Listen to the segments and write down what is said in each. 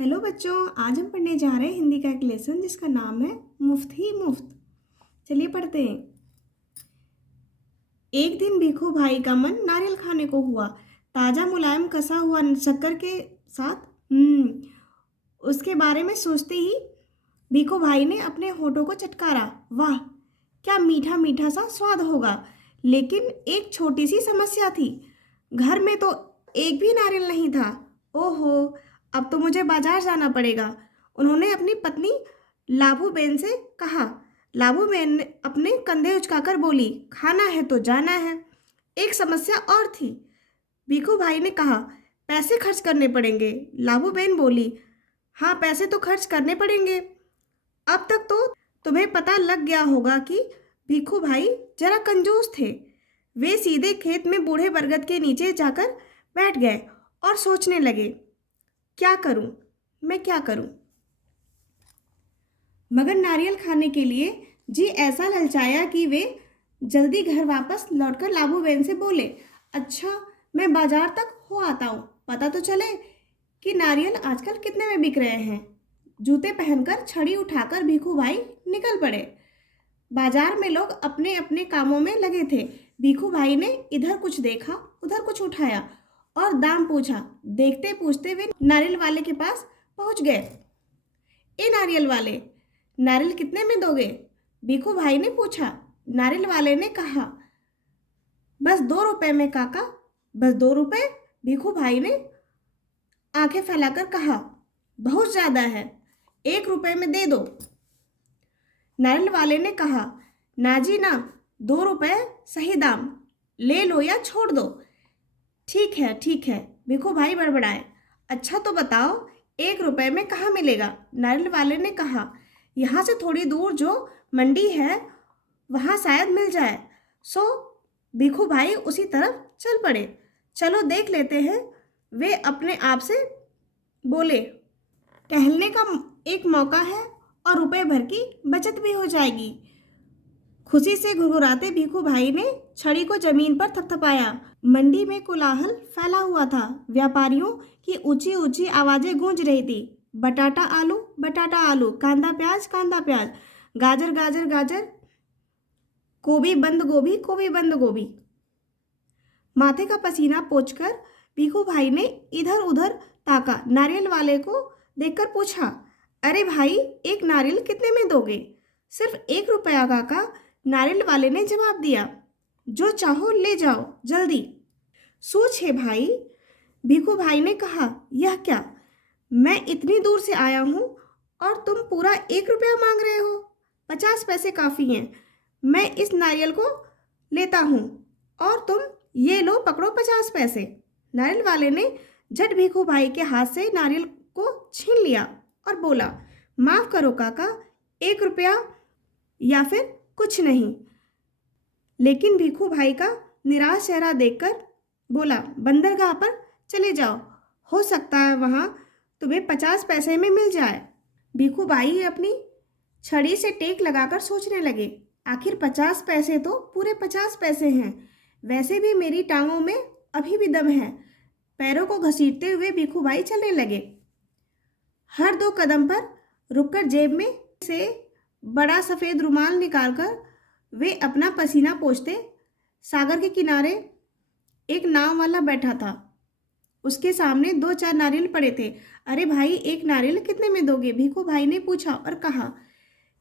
Hello बच्चों, आज हम पढ़ने जा रहे हैं हिंदी का एक लेसन जिसका नाम है मुफ्त ही मुफ्त। चलिए पढ़ते हैं। एक दिन भीखू भाई का मन नारियल खाने को हुआ। ताजा मुलायम कसा हुआ शक्कर के साथ उसके बारे में सोचते ही भीखू भाई ने अपने होठों को चटकारा। वाह, क्या मीठा मीठा सा स्वाद होगा। लेकिन एक छोटी सी समस्या थी। घर में तो एक भी नारियल नहीं था। ओहो, अब तो मुझे बाजार जाना पड़ेगा। उन्होंने अपनी पत्नी लाभू बेन से कहा। लाभू बेन ने अपने कंधे उचकाकर बोली, खाना है तो जाना है। एक समस्या और थी। भीखू भाई ने कहा, पैसे खर्च करने पड़ेंगे। लाभू बेन बोली, हाँ, पैसे तो खर्च करने पड़ेंगे। अब तक तो तुम्हें पता लग गया होगा कि भीखू भाई जरा कंजूस थे। वे सीधे खेत में बूढ़े बरगद के नीचे जाकर बैठ गए और सोचने लगे, क्या करूं, मैं क्या करूं। मगर नारियल खाने के लिए जी ऐसा ललचाया कि वे जल्दी घर वापस लौटकर लाभू बेन से बोले, अच्छा, मैं बाजार तक हो आता हूँ, पता तो चले कि नारियल आजकल कितने में बिक रहे हैं। जूते पहनकर छड़ी उठाकर भीखू भाई निकल पड़े। बाजार में लोग अपने अपने कामों में लगे थे। भीखू भाई ने इधर कुछ देखा, उधर कुछ उठाया और दाम पूछा। देखते पूछते वे नारियल वाले के पास पहुंच गए। ए नारियल वाले, नारियल कितने में दोगे? भीखू भाई ने पूछा। नारियल वाले ने कहा, बस 2 रुपए में काका, बस 2 रुपए। भीखू भाई ने आंखें फैलाकर कहा, बहुत ज्यादा है, 1 रुपए में दे दो। नारियल वाले ने कहा, ना जी ना, 2 रुपए सही दाम, ले लो या छोड़ दो। ठीक है ठीक है, भीखू भाई बड़बड़ाए। अच्छा तो बताओ, 1 रुपए में कहाँ मिलेगा? नारियल वाले ने कहा, यहाँ से थोड़ी दूर जो मंडी है वहाँ शायद मिल जाए। सो भीखू भाई उसी तरफ चल पड़े। चलो देख लेते हैं, वे अपने आप से बोले। टहलने का एक मौका है और रुपए भर की बचत भी हो जाएगी। खुशी से घुरघुराते भीखू भाई ने छड़ी को जमीन पर थपथपाया। मंडी में कोलाहल फैला हुआ था। व्यापारियों की ऊंची ऊंची आवाजें गूंज रही थी। बटाटा आलू, कांदा प्याज, गाजर गाजर गाजर, गोभी बंद गोभी। माथे का पसीना पोंछकर भीखू भाई ने इधर उधर ताका। नारियल वाले को देखकर पूछा, अरे भाई, एक नारियल कितने में दोगे? सिर्फ 1 रुपया काका, नारियल वाले ने जवाब दिया। जो चाहो ले जाओ, जल्दी। सोच है भाई, भीखू भाई ने कहा, यह क्या, मैं इतनी दूर से आया हूँ और तुम पूरा 1 रुपया मांग रहे हो। 50 पैसे काफ़ी हैं, मैं इस नारियल को लेता हूँ और तुम ये लो, पकड़ो 50 पैसे। नारियल वाले ने झट भीखू भाई के हाथ से नारियल को छीन लिया और बोला, माफ़ करो काका, 1 रुपया या फिर कुछ नहीं। लेकिन भीखू भाई का निराश चेहरा देखकर बोला, बंदरगाह पर चले जाओ, हो सकता है वहाँ तुम्हें 50 पैसे में मिल जाए। भीखू भाई अपनी छड़ी से टेक लगाकर सोचने लगे, आखिर 50 पैसे तो पूरे 50 पैसे हैं। वैसे भी मेरी टांगों में अभी भी दम है। पैरों को घसीटते हुए भीखू भाई चलने लगे। हर 2 कदम पर रुककर जेब में से बड़ा सफ़ेद रुमाल निकालकर वे अपना पसीना पोंछते। सागर के किनारे एक नाव वाला बैठा था। उसके सामने 2-4 नारियल पड़े थे। अरे भाई, एक नारियल कितने में दोगे? भीखू भाई ने पूछा और कहा,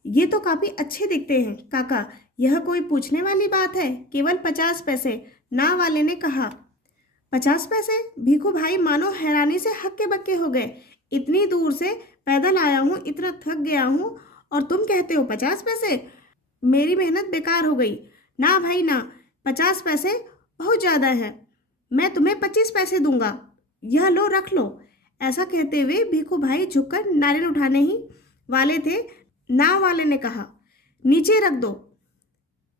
ये तो काफ़ी अच्छे दिखते हैं काका, यह कोई पूछने वाली बात है, केवल 50 पैसे। नाव वाले ने कहा। 50 पैसे? भीखू भाई मानो हैरानी से हक्के बक्के हो गए। इतनी दूर से पैदल आया हूँ, इतना थक गया हूँ और तुम कहते हो 50 पैसे? मेरी मेहनत बेकार हो गई। ना भाई ना, 50 पैसे बहुत ज़्यादा है, मैं तुम्हें 25 पैसे दूंगा, यह लो, रख लो। ऐसा कहते हुए भीखू भाई झुककर नारियल उठाने ही वाले थे। नाव वाले ने कहा, नीचे रख दो,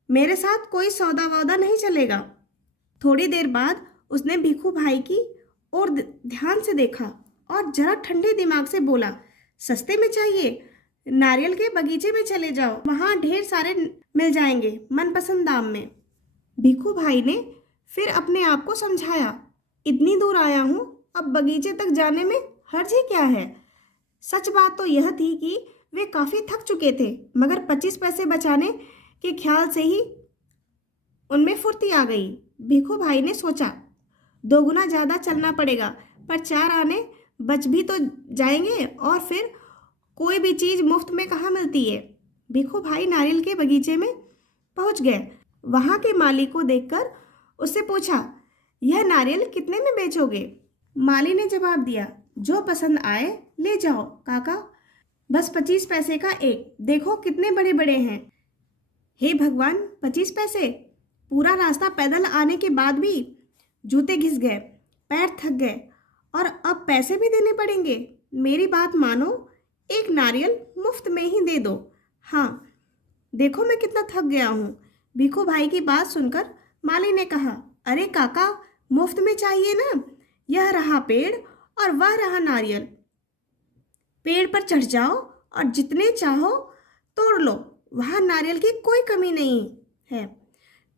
मेरे साथ कोई सौदा वौदा नहीं चलेगा। थोड़ी देर बाद उसने भीखू भाई की ओर ध्यान से देखा और जरा ठंडे दिमाग से बोला, सस्ते में चाहिए? नारियल के बगीचे में चले जाओ, वहाँ ढेर सारे मिल जाएंगे मनपसंद दाम में। भीखू भाई ने फिर अपने आप को समझाया, इतनी दूर आया हूँ, अब बगीचे तक जाने में हर्ज ही क्या है। सच बात तो यह थी कि वे काफ़ी थक चुके थे, मगर 25 पैसे बचाने के ख्याल से ही उनमें फुर्ती आ गई। भिखू भाई ने सोचा, दोगुना ज़्यादा चलना पड़ेगा, पर 4 आने बच भी तो जाएंगे और फिर कोई भी चीज़ मुफ्त में कहाँ मिलती है। भिखू भाई नारियल के बगीचे में पहुँच गए। वहाँ के माली को देखकर उससे पूछा, यह नारियल कितने में बेचोगे? माली ने जवाब दिया, जो पसंद आए ले जाओ काका, बस 25 पैसे का एक, देखो कितने बड़े बड़े हैं। हे भगवान, 25 पैसे! पूरा रास्ता पैदल आने के बाद भी जूते घिस गए, पैर थक गए और अब पैसे भी देने पड़ेंगे। मेरी बात मानो, एक नारियल मुफ्त में ही दे दो। हाँ, देखो मैं कितना थक गया हूँ। भिखू भाई की बात सुनकर माली ने कहा, अरे काका, मुफ्त में चाहिए ना? यह रहा पेड़ और वह रहा नारियल। पेड़ पर चढ़ जाओ और जितने चाहो तोड़ लो, वहाँ नारियल की कोई कमी नहीं है।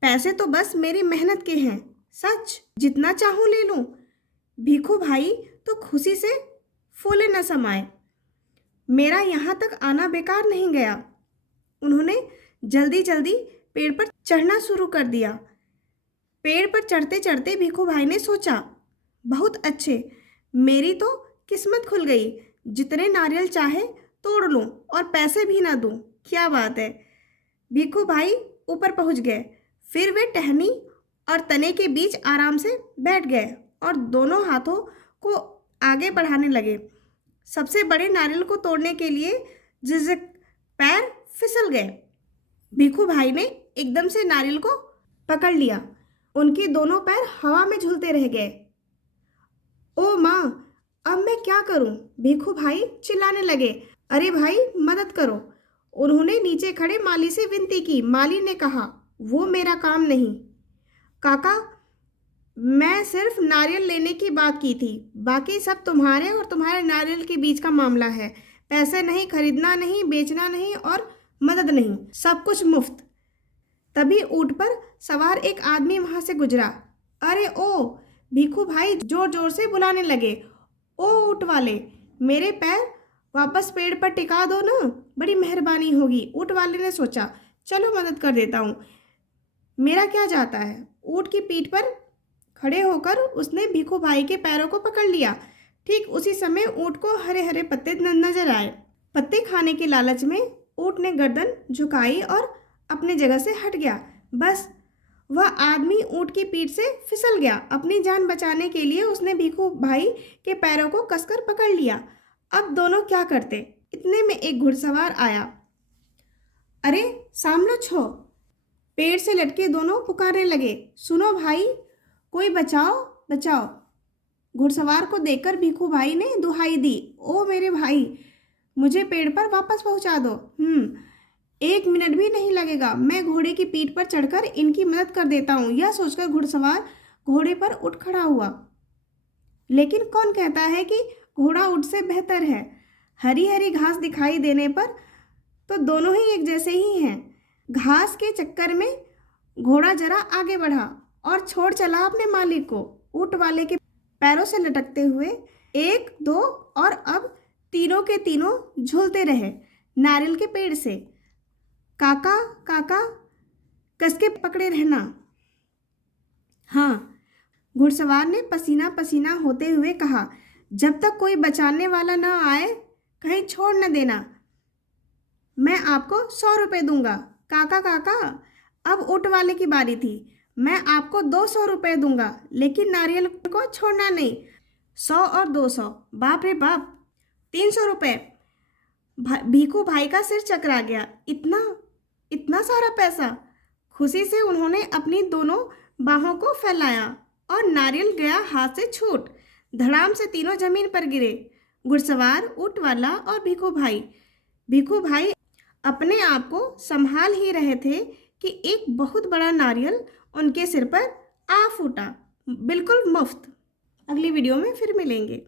पैसे तो बस मेरी मेहनत के हैं, सच, जितना चाहूँ ले लूँ। भिखू भाई तो खुशी से फूले न समाये। मेरा यहाँ तक आना बेकार नहीं गया। उन्होंने जल्दी जल्दी पेड़ पर चढ़ना शुरू कर दिया। पेड़ पर चढ़ते चढ़ते भिखू भाई ने सोचा, बहुत अच्छे, मेरी तो किस्मत खुल गई। जितने नारियल चाहे तोड़ लूं और पैसे भी ना दूं। क्या बात है। भिखू भाई ऊपर पहुंच गए। फिर वे टहनी और तने के बीच आराम से बैठ गए और दोनों हाथों को आगे बढ़ाने लगे। सबसे बड़े नारियल को तोड़ने के लिए झिझक पैर फिसल गए। भिखू भाई ने एकदम से नारियल को पकड़ लिया। उनके दोनों पैर हवा में झूलते रह गए। ओ माँ, अब मैं क्या करूं? भिखू भाई चिल्लाने लगे। अरे भाई, मदद करो। उन्होंने नीचे खड़े माली से विनती की। माली ने कहा, वो मेरा काम नहीं काका, मैं सिर्फ नारियल लेने की बात की थी, बाकी सब तुम्हारे और तुम्हारे नारियल के बीच का मामला है। पैसे नहीं, खरीदना नहीं, बेचना नहीं और मदद नहीं, सब कुछ मुफ्त। तभी ऊंट पर सवार एक आदमी वहां से गुजरा। अरे ओ! भिखू भाई जोर जोर से बुलाने लगे, ओ ऊंट वाले, मेरे पैर वापस पेड़ पर टिका दो ना, बड़ी मेहरबानी होगी। ऊंट वाले ने सोचा, चलो मदद कर देता हूँ, मेरा क्या जाता है। ऊंट की पीठ पर खड़े होकर उसने भिखू भाई के पैरों को पकड़ लिया। ठीक उसी समय ऊंट को हरे हरे पत्ते नजर आए। पत्ते खाने के लालच में ऊंट ने गर्दन झुकाई और अपने जगह से हट गया। बस वह आदमी ऊंट की पीठ से फिसल गया। अपनी जान बचाने के लिए उसने भिखू भाई के पैरों को कसकर पकड़ लिया। अब दोनों क्या करते? इतने में एक घुड़सवार आया। अरे सामने छो! पेड़ से लटके दोनों पुकारने लगे, सुनो भाई, कोई बचाओ बचाओ। घुड़सवार को देखकर भिखू भाई ने दुहाई दी, ओ मेरे भाई, मुझे पेड़ पर वापस पहुंचा दो। 1 मिनट भी नहीं लगेगा, मैं घोड़े की पीठ पर चढ़कर इनकी मदद कर देता हूँ। यह सोचकर घुड़सवार घोड़े पर उठ खड़ा हुआ। लेकिन कौन कहता है कि घोड़ा ऊंट से बेहतर है? हरी हरी घास दिखाई देने पर तो दोनों ही एक जैसे ही हैं। घास के चक्कर में घोड़ा जरा आगे बढ़ा और छोड़ चला अपने मालिक को। ऊंट वाले के पैरों से लटकते हुए 1, 2 और अब तीनों के तीनों झूलते रहे नारियल के पेड़ से। काका काका, कसके पकड़े रहना। हाँ, घुड़सवार ने पसीना पसीना होते हुए कहा, जब तक कोई बचाने वाला न आए कहीं छोड़ न देना। मैं आपको 100 रुपये दूंगा। काका काका, अब ऊंट वाले की बारी थी। मैं आपको 200 रुपये दूंगा, लेकिन नारियल को छोड़ना नहीं। 100 और 200, बाप रे बाप, 300 रुपये। भिखू भाई का सिर चकरा गया। इतना सारा पैसा! खुशी से उन्होंने अपनी दोनों बाहों को फैलाया और नारियल गया हाथ से छूट। धड़ाम से तीनों जमीन पर गिरे, घुड़सवार, ऊंट वाला और भिखू भाई। भिखू भाई अपने आप को संभाल ही रहे थे कि एक बहुत बड़ा नारियल उनके सिर पर आ फूटा, बिल्कुल मुफ्त। अगली वीडियो में फिर मिलेंगे।